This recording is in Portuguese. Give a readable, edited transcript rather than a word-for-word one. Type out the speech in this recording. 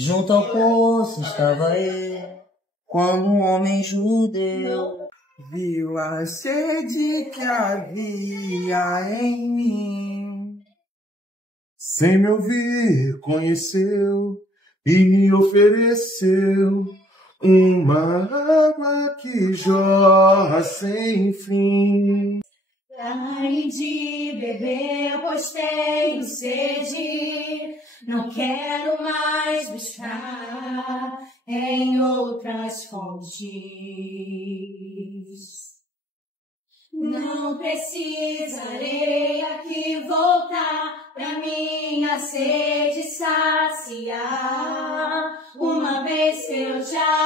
Junto ao poço estava eu, quando um homem judeu viu a sede que havia em mim. Sem me ouvir, conheceu e me ofereceu uma água que jorra sem fim. Parem de beber, pois tenho sede. Não quero mais buscar em outras fontes. Não precisarei aqui voltar pra minha sede saciar. Uma vez que eu já